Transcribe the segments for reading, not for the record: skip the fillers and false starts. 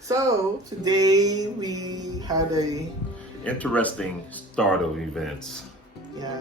So today we had a Interesting start of events. yeah.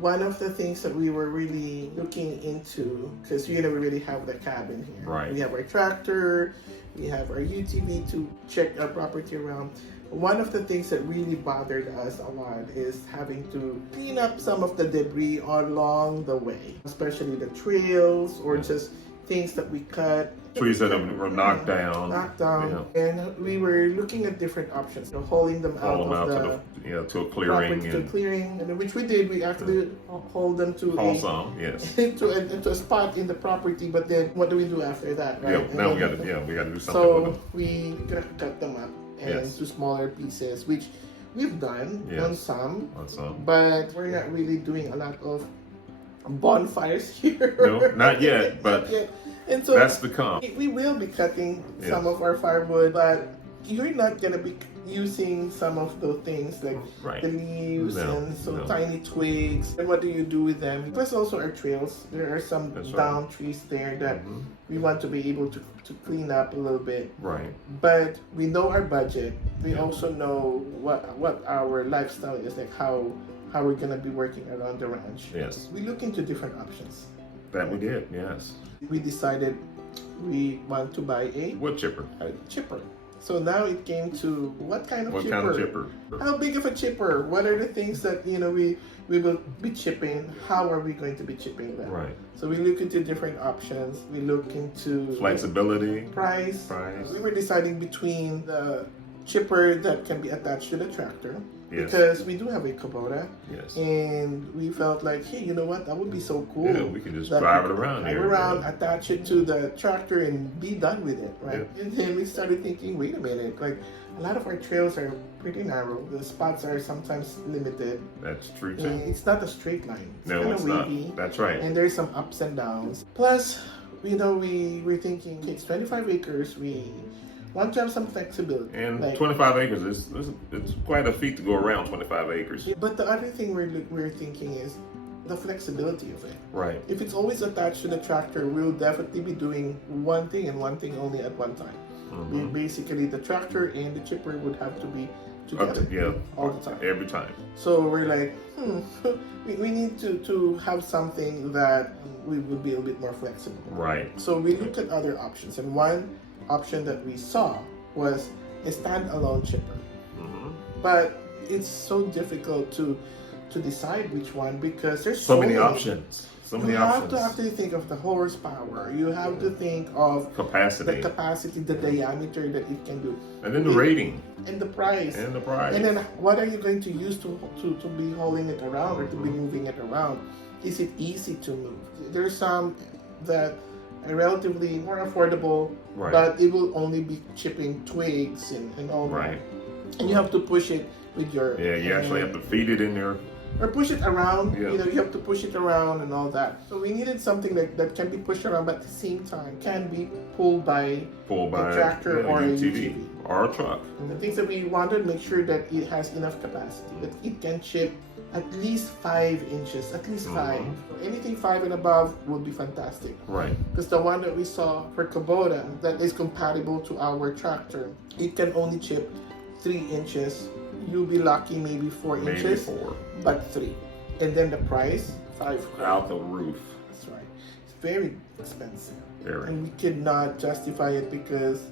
One of the things that we were really looking into, because we already have the cabin here. Right. We have our tractor, we have our UTV to check our property around. One of the things that really bothered us a lot is having to clean up some of the debris along the way, especially the trails or just things that we cut. Trees that were knocked down. Knocked down. Yeah. And we were looking at different options, hauling them out Haul them of out to a clearing. to a clearing, and which we did. We actually hauled them to to a spot in the property. But then, what do we do after that, right? Yeah, now we got to do something with So them. we gonna cut them up into smaller pieces, which we've done on some, but we're not really doing a lot of bonfires here. No, not yet, but not yet. And so that's to come. We will be cutting some of our firewood, but you're not gonna be using some of those things like the leaves and some tiny twigs. And what do you do with them? Plus also our trails. There are some down trees there that we want to be able to clean up a little bit. Right. But we know our budget. We also know what our lifestyle is, like how we're gonna be working around the ranch. Yes. We look into different options. That we did, yes. We decided we want to buy a wood chipper. A chipper. So now it came to what kind of chipper? What kind of chipper? How big of a chipper? What are the things that we will be chipping? How are we going to be chipping them? Right. So we look into different options. We look into flexibility, price. We were deciding between the chipper that can be attached to the tractor. Yes. Because we do have a Kubota, and we felt like, hey, you know what? That would be so cool. Yeah, we can just drive it around here. Attach it to the tractor, and be done with it, right? Yeah. And then we started thinking, wait a minute, like a lot of our trails are pretty narrow. The spots are sometimes limited. That's true too. And it's not a straight line. It's no, it's wavy, not. That's right. And there's some ups and downs. Plus, we were thinking, okay, it's 25 acres. We want to have some flexibility. And 25 acres it's quite a feat to go around 25 acres. But the other thing we're thinking is the flexibility of it. Right. If it's always attached to the tractor, we'll definitely be doing one thing and one thing only at one time. Basically, the tractor and the chipper would have to be together all the time. Every time. So we're like, we need to have something that we would be a bit more flexible. Right. So we looked at other options, and one option that we saw was a standalone chipper. But it's so difficult to decide which one because there's so many options. So many options. You have to actually think of the horsepower. You have to think of the capacity, the diameter that it can do, and then the rating, and the price, and then what are you going to use to be hauling it around or to be moving it around? Is it easy to move? There's some that are relatively more affordable, but it will only be chipping twigs and all that. And you have to push it with your you actually have to feed it in there. Or push it around, you have to push it around and all that. So we needed something that can be pushed around, but at the same time can be pulled by a tractor or a UTV. Or a truck. And the things that we wanted, make sure that it has enough capacity, that it can chip at least 5 inches, at least 5. Anything 5 and above would be fantastic. Right. Because the one that we saw for Kubota that is compatible to our tractor, it can only chip 3 inches. You'll be lucky maybe 4 inches, but 3. And then the price, 5. Out the roof. That's right. It's very expensive. Very. And we could not justify it because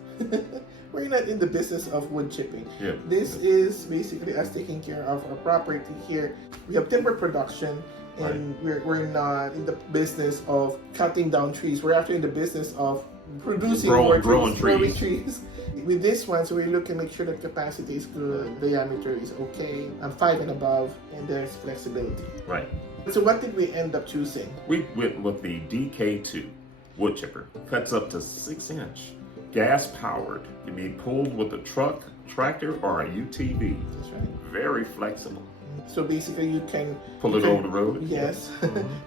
we're not in the business of wood chipping. Yeah. This is basically us taking care of our property here. We have timber production, and we're not in the business of cutting down trees. We're actually in the business of producing growing trees. With this one, so we look and make sure the capacity is good, diameter is okay, 5 and above, and there's flexibility. Right. So what did we end up choosing? We went with the DK2 wood chipper. Cuts up to 6 inch. Gas powered. Can be pulled with a truck, tractor, or a UTV. That's right. Very flexible. So basically you can pull it over the road. Yes.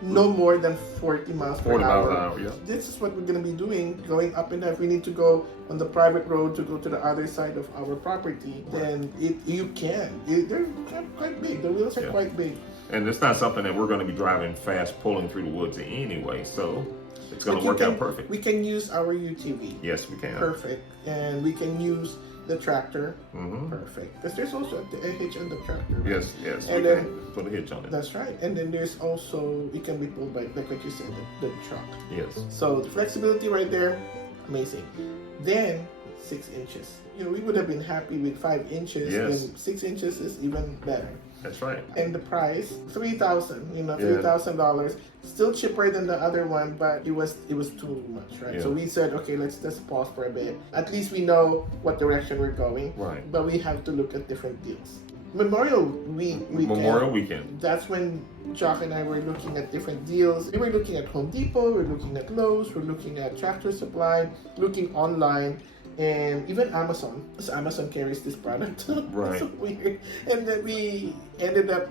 No more than 40 miles per 40 hour. miles an hour, yeah. This is what we're going to be doing, going up and down. If we need to go on the private road to go to the other side of our property, then you can. They're quite big. The wheels are quite big. And it's not something that we're going to be driving fast, pulling through the woods anyway. So it's going to work out perfect. We can use our UTV. Yes, we can. Perfect. And we can use the tractor. Perfect. Because there's also a hitch on the tractor. Right? Yes. And we then, can put a hitch on it. That's right. And then there's also, it can be pulled by, like what you said, the truck. Yes. So the flexibility right there, amazing. Then 6 inches. You know, we would have been happy with 5 inches. Yes. And 6 inches is even better. That's right. And the price, $3,000. You know, $3,000. Still cheaper than the other one, but it was too much, right? Yeah. So we said, okay, let's just pause for a bit. At least we know what direction we're going. Right. But we have to look at different deals. Memorial Weekend. That's when Jock and I were looking at different deals. We were looking at Home Depot, we were looking at Lowe's, we're looking at Tractor Supply, looking online, and even Amazon. Because Amazon carries this product. Right. So weird. And then we ended up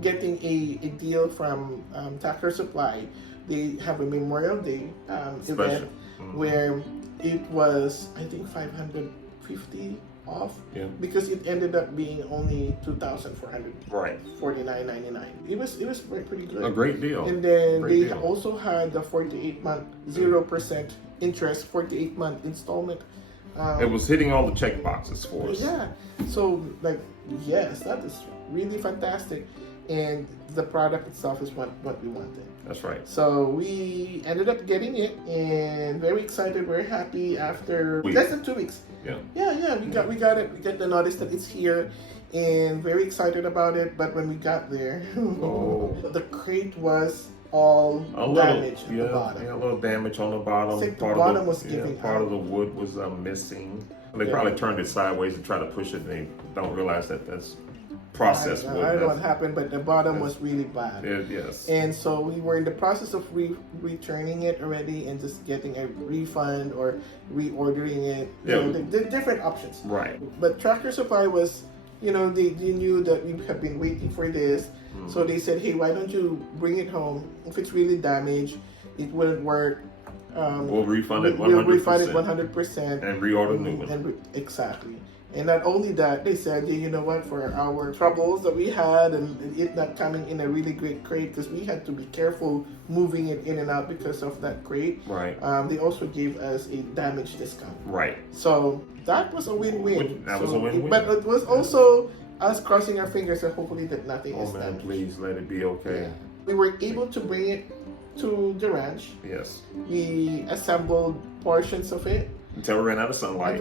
getting a deal from Tractor Supply. They have a Memorial Day event where it was, I think, $550 off, because it ended up being only $2,449.99. It was pretty good. A great deal. And then they also had the 48-month 0% interest, 48-month installment. It was hitting all the check boxes for us. Yeah. So yes, that is really fantastic. And the product itself is what we wanted. That's right. So we ended up getting it, and very excited, very happy after less than 2 weeks. Yeah. We got it. We got the notice that it's here, and very excited about it. But when we got there, the crate was all damaged at the bottom. Yeah, a little damage on the bottom. Like the bottom was giving part of the wood was missing. They probably turned it sideways and tried to push it, and they don't realize that that's processed wood. I don't know what happened, but the bottom was really bad. Yes. And so we were in the process of returning it already and just getting a refund or reordering it. You know, the different options. Right. But Tractor Supply was, you know, they knew that we have been waiting for this. So they said, hey, why don't you bring it home? If it's really damaged, it wouldn't work. We'll refund it 100%. We'll refund it 100%. And reorder a new one. Exactly. And not only that, they said, yeah, you know what, for our troubles that we had and it not coming in a really great crate, because we had to be careful moving it in and out because of that crate. Right. They also gave us a damage discount. Right. So that was a win-win. That was a win-win. But it was also us crossing our fingers and hopefully that nothing is damaged. Please let it be okay. Yeah. We were able to bring it to the ranch. Yes. We assembled portions of it. Until we ran out of sunlight.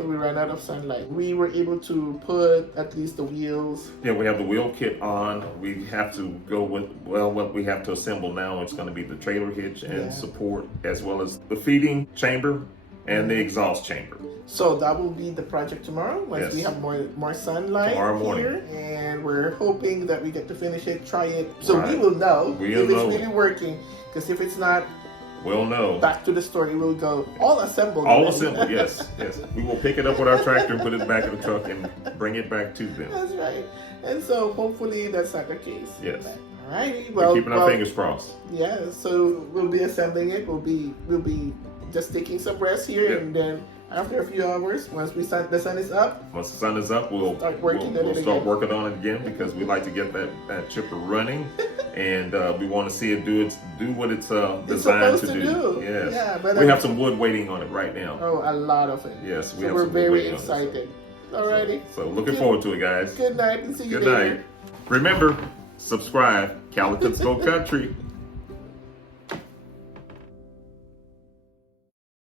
We were able to put at least the wheels. Yeah, we have the wheel kit on. We have to go with, what we have to assemble now, it's going to be the trailer hitch and support, as well as the feeding chamber and the exhaust chamber. So that will be the project tomorrow once we have more sunlight tomorrow morning here, and we're hoping that we get to finish it, try it, so we will know if it's really working. Because if it's not, we'll know. Back to the store, it will go all assembled. All assembled, yes. We will pick it up with our tractor and put it back in the truck and bring it back to them. That's right. And so hopefully that's not the case. Yes. Alrighty. We're keeping our fingers crossed. Yeah. So we'll be assembling it. We'll be just taking some rest here, and then after a few hours, once the sun is up. Once the sun is up, we'll start working on it again, because we like to get that chipper running, and we want to see it do what it's designed to do. Yes. Yeah, but we have some wood waiting on it right now. Oh, a lot of it. Yes, we have some wood waiting on it. We're very excited. Alrighty. So looking forward to it, guys. Good night and see you later. Good night. Remember, subscribe. Calicut's Go Country.